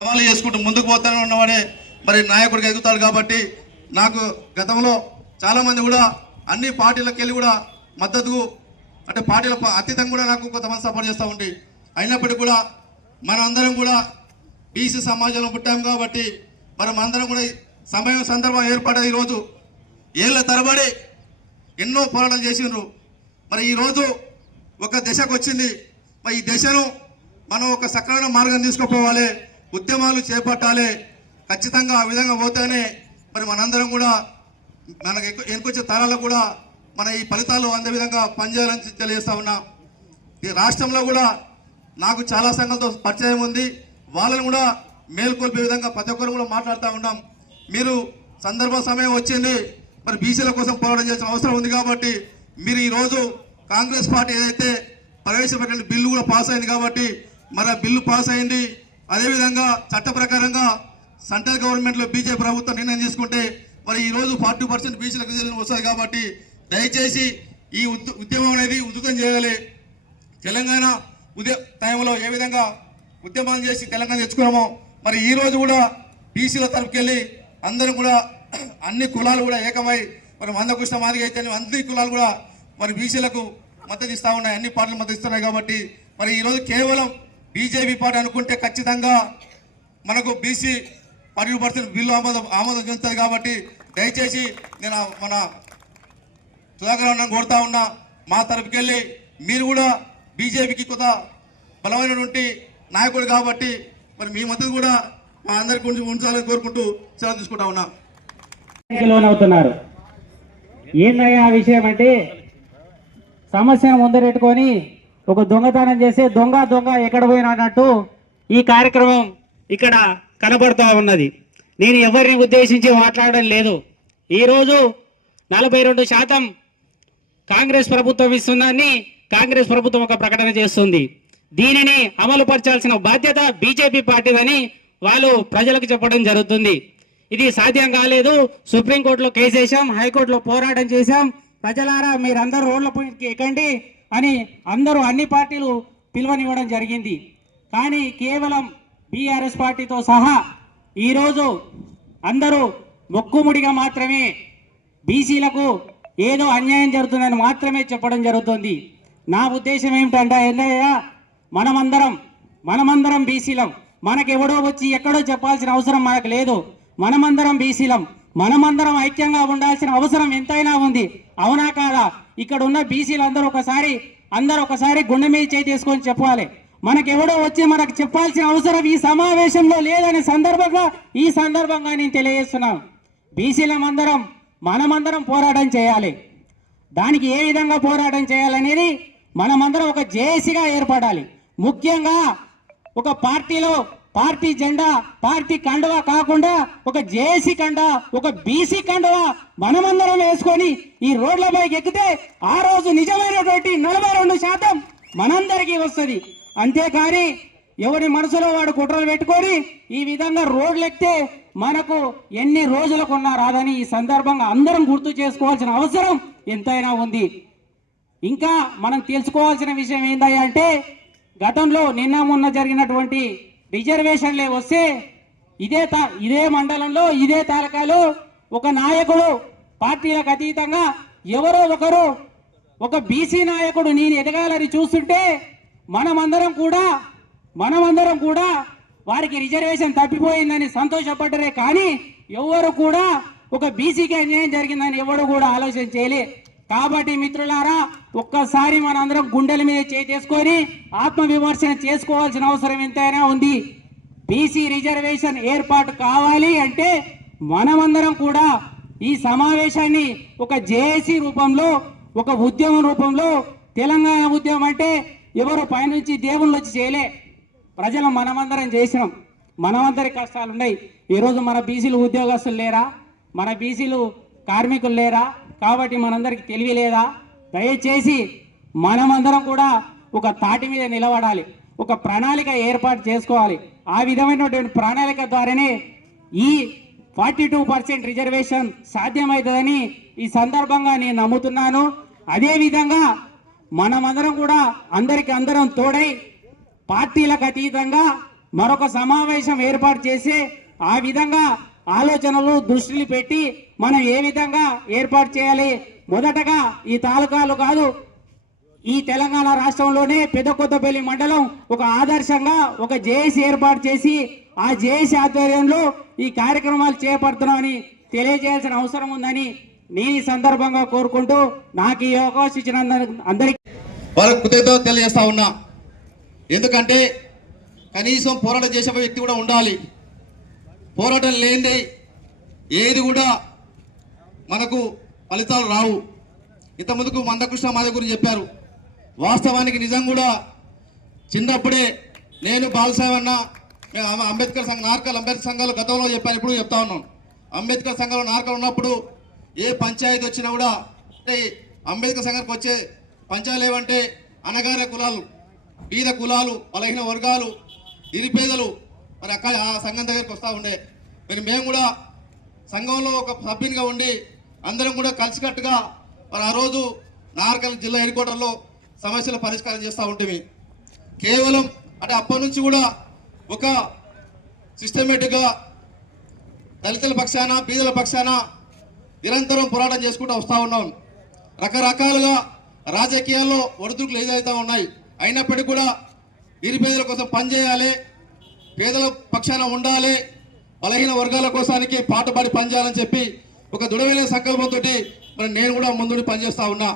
సవాలు చేసుకుంటూ ముందుకు పోతూనే ఉన్నవాడే మరి నాయకుడికి ఎదుగుతాడు. కాబట్టి నాకు గతంలో చాలామంది కూడా అన్ని పార్టీలకు వెళ్ళి కూడా మద్దతు అంటే పార్టీల అతీతంగా కూడా నాకు కొంతమంది సపోర్ట్ చేస్తూ ఉండి అయినప్పటికీ కూడా మనం అందరం కూడా బీసీ సమాజంలో పుట్టాం. కాబట్టి మరి మనందరం కూడా సందర్భం ఏర్పడేది ఈరోజు ఏళ్ళ తరబడి ఎన్నో పోరాటం చేసిండ్రు. మరి ఈరోజు ఒక దశకు వచ్చింది. మరి ఈ దశను మనం ఒక సక్రమైన మార్గం తీసుకుపోవాలి, ఉద్యమాలు చేపట్టాలి. ఖచ్చితంగా ఆ విధంగా పోతేనే మరి మనందరం కూడా మనకు ఎన్నుకొచ్చే తరాలకు కూడా మన ఈ ఫలితాలు అందే విధంగా పనిచేయాలని తెలియజేస్తా ఉన్నా. ఈ రాష్ట్రంలో కూడా నాకు చాలా సంఘాలతో పరిచయం ఉంది. వాళ్ళని కూడా మేల్కొల్పే విధంగా ప్రతి ఒక్కరు కూడా మాట్లాడుతూ ఉన్నాం. మీరు సమయం వచ్చింది, మరి బీసీల కోసం పోరాటం చేసిన అవసరం ఉంది. కాబట్టి మీరు ఈరోజు కాంగ్రెస్ పార్టీ ఏదైతే ప్రవేశపెట్టిన బిల్లు కూడా పాస్ అయింది. కాబట్టి మరి ఆ బిల్లు పాస్ అయింది. అదేవిధంగా చట్ట ప్రకారంగా సెంట్రల్ గవర్నమెంట్లో బీజేపీ ప్రభుత్వం నిర్ణయం తీసుకుంటే మరి ఈరోజు 40% బీసీలకు రిజర్వేషన్ వస్తుంది. కాబట్టి దయచేసి ఈ ఉద్యమం అనేది ఉధృతం చేయాలి. తెలంగాణ టైంలో ఏ విధంగా ఉద్యమం చేసి తెలంగాణ తెచ్చుకున్నామో మరి ఈరోజు కూడా బీసీల తరపుకెళ్ళి అందరం కూడా అన్ని కులాలు కూడా ఏకమై మరి మందకృష్ణ మాదిగ అయితే అన్ని కులాలు కూడా మరి బీసీలకు మద్దతు ఇస్తూ ఉన్నాయి, అన్ని పార్టీలు మద్దతు ఇస్తున్నాయి. కాబట్టి మరి ఈరోజు కేవలం బీజేపీ పార్టీ అనుకుంటే ఖచ్చితంగా మనకు బీసీ 40% బిల్లు ఆమోదం చెందుతుంది. కాబట్టి దయచేసి నేను మన సుధాకర్ అన్న కోరుతా ఉన్నా, మా తరపుకెళ్ళి మీరు కూడా బీజేపీకి కొంత బలమైనటువంటి నాయకుడు కాబట్టి మరి మీ మద్దతు కూడా మా అందరి గురించి ఉంచాలని కోరుకుంటూ సెలవు తీసుకుంటా ఉన్నా. లోనవుతున్నారు. ఏందయ్యా ఆ విషయం అంటే సమస్యను ముందరెట్టుకొని ఒక దొంగతనం చేసే దొంగ ఎక్కడ పోయినట్టు ఈ కార్యక్రమం ఇక్కడ కనబడుతూ ఉన్నది. నేను ఎవరిని ఉద్దేశించి మాట్లాడడం లేదు. ఈరోజు 42% కాంగ్రెస్ ప్రభుత్వం ఇస్తుందని కాంగ్రెస్ ప్రభుత్వం ఒక ప్రకటన చేస్తుంది. దీనిని అమలు పరచాల్సిన బాధ్యత బీజేపీ పార్టీదని వాళ్ళు ప్రజలకు చెప్పడం జరుగుతుంది. ఇది సాధ్యం కాలేదు. సుప్రీంకోర్టులో కేసు వేసాం, హైకోర్టులో పోరాటం చేశాం. ప్రజలారా మీరందరూ రోడ్లపైకి ఎక్కండి అని అందరూ అన్ని పార్టీలు పిలువనివ్వడం జరిగింది. కానీ కేవలం బీఆర్ఎస్ పార్టీతో సహా ఈరోజు అందరూ మొక్కుముడిగా మాత్రమే బీసీలకు ఏదో అన్యాయం జరుగుతుందని మాత్రమే చెప్పడం జరుగుతుంది. నా ఉద్దేశం ఏమిటంటే ఏంటయ్యా, మనమందరం బీసీలం. మనకెవడో వచ్చి ఎక్కడో చెప్పాల్సిన అవసరం మనకు లేదు. మనమందరం బీసీలం, మనమందరం ఐక్యంగా ఉండాల్సిన అవసరం ఎంతైనా ఉంది. అవునా కాదా? ఇక్కడ ఉన్న బీసీలు అందరూ ఒకసారి గుండె మీద చేయి తీసుకొని చెప్పాలి. మనకెవడో వచ్చి మనకు చెప్పాల్సిన అవసరం ఈ సమావేశంలో లేదనే ఈ సందర్భంగా నేను తెలియజేస్తున్నాను. మనమందరం పోరాటం చేయాలి. దానికి ఏ విధంగా పోరాటం చేయాలనేది మనమందరం ఒక జేఏసీగా ఏర్పడాలి. ముఖ్యంగా ఒక పార్టీ జెండా, పార్టీ కండువా కాకుండా ఒక జేఏసీ కండా, ఒక బీసీ కండువా మనమందరం వేసుకొని ఈ రోడ్లపైకి ఎక్కితే ఆ రోజు నిజమైనటువంటి 42% మనందరికీ వస్తుంది. అంతేకాని ఎవరి మనసులో వాడు కుట్రలు పెట్టుకొని ఈ విధంగా రోడ్లు ఎక్కితే మనకు ఎన్ని రోజులకున్నా రాదని ఈ సందర్భంగా అందరం గుర్తు చేసుకోవాల్సిన అవసరం ఎంతైనా ఉంది. ఇంకా మనం తెలుసుకోవాల్సిన విషయం ఏందయ్యా అంటే, గతంలో నిన్న మొన్న జరిగినటువంటి రిజర్వేషన్లే వస్తే ఇదే మండలంలో ఇదే తాలూకాలో ఒక నాయకుడు పార్టీలకు అతీతంగా ఎవరో ఒకరు ఒక బీసీ నాయకుడు నేను ఎదగాలని చూస్తుంటే మనమందరం కూడా వారికి రిజర్వేషన్ తప్పిపోయిందని సంతోషపడ్డరే కానీ ఎవరు కూడా ఒక బీసీకి అన్యాయం జరిగిందని ఎవరు కూడా ఆలోచన చేయలే. కాబట్టి మిత్రులారా, ఒక్కసారి మనందరం గుండెల మీద చేసుకొని ఆత్మవిమర్శన చేసుకోవాల్సిన అవసరం ఎంతైనా ఉంది. బీసీ రిజర్వేషన్ ఏర్పాటు కావాలి అంటే మనమందరం కూడా ఈ సమావేశాన్ని ఒక జేఏసీ రూపంలో, ఒక ఉద్యమం రూపంలో, తెలంగాణ ఉద్యమం అంటే ఎవరు పైనుంచి దేవుళ్ళు వచ్చి చేయలే, ప్రజలు మనమందరం చేసినాం. మనమందరి కష్టాలు ఉన్నాయి. ఈరోజు మన బీసీలు ఉద్యోగస్తులు లేరా? మన బీసీలు కార్మికులు లేరా? కాబట్టి మనందరికి తెలివి లేదా? దయచేసి మనమందరం కూడా ఒక తాటి మీద నిలబడాలి, ఒక ప్రణాళిక ఏర్పాటు చేసుకోవాలి. ఆ విధమైనటువంటి ప్రణాళిక ద్వారానే ఈ 42% రిజర్వేషన్ సాధ్యమవుతుందని ఈ సందర్భంగా నేను నమ్ముతున్నాను. అదేవిధంగా మనమందరం కూడా అందరం తోడై పార్టీలకు అతీతంగా మరొక సమావేశం ఏర్పాటు చేసి ఆ విధంగా ఆలోచనలు దృష్టిని పెట్టి మనం ఏ విధంగా ఏర్పాటు చేయాలి. మొదటగా ఈ తాలూకాలు కాదు, ఈ తెలంగాణ రాష్ట్రంలోనే పెద్దకొత్తపల్లి మండలం ఒక ఆదర్శంగా ఒక జేఏసీ ఏర్పాటు చేసి ఆ జేఏసీ ఆధ్వర్యంలో ఈ కార్యక్రమాలు చేపడుతున్నామని తెలియజేయాల్సిన అవసరం ఉందని నేను ఈ సందర్భంగా కోరుకుంటూ నాకు ఈ అవకాశం ఇచ్చిన అందరికీ వాళ్ళకు కృతజ్ఞత తెలియజేస్తా ఉన్నా. ఎందుకంటే కనీసం పోరాటం చేసే వ్యక్తి కూడా ఉండాలి. పోరాటం లేనిదే ఏది కూడా మనకు ఫలితాలు రావు. ఇంతకుముందుకు మందకృష్ణ మాదే గురించి చెప్పారు. వాస్తవానికి నిజం కూడా చిన్నప్పుడే నేను బాలసాహెబ్ అంబేద్కర్ సంఘ నార్కల్ అంబేద్కర్ సంఘాలు గతంలో చెప్పాను, ఇప్పుడు చెప్తా ఉన్నాను. అంబేద్కర్ సంఘంలో నార్కల్ ఉన్నప్పుడు ఏ పంచాయతీ వచ్చినా కూడా అంటే అంబేద్కర్ సంఘానికి వచ్చే పంచాయతీలు ఏమంటే అనగారిన కులాలు, బీద కులాలు, బలహీన వర్గాలు, నిరుపేదలు మరి అక్కడ ఆ సంఘం దగ్గరికి వస్తూ ఉండే. మరి మేము కూడా సంఘంలో ఒక సభ్యునిగా ఉండి అందరం కూడా కలిసికట్టుగా మరి ఆ రోజు నార్కల్ జిల్లా హెడ్ క్వార్టర్లో సమస్యల పరిష్కారం చేస్తూ ఉంటుంది. కేవలం అంటే అప్పటి నుంచి కూడా ఒక సిస్టమేటిక్గా దళితుల పక్షాన బీదల పక్షాన నిరంతరం పోరాటం చేసుకుంటూ వస్తూ ఉన్నాం. రకరకాలుగా రాజకీయాల్లో ఒడిదుడుకులు ఏదైతే ఉన్నాయి, అయినప్పటికీ కూడా నిరుపేదల కోసం పనిచేయాలి, పేదల పక్షాన ఉండాలి, బలహీన వర్గాల కోసానికి పాటుపడి పనిచేయాలని చెప్పి ఒక దృఢమైన సంకల్పంతో మరి నేను కూడా ముందుండి పనిచేస్తా ఉన్నా.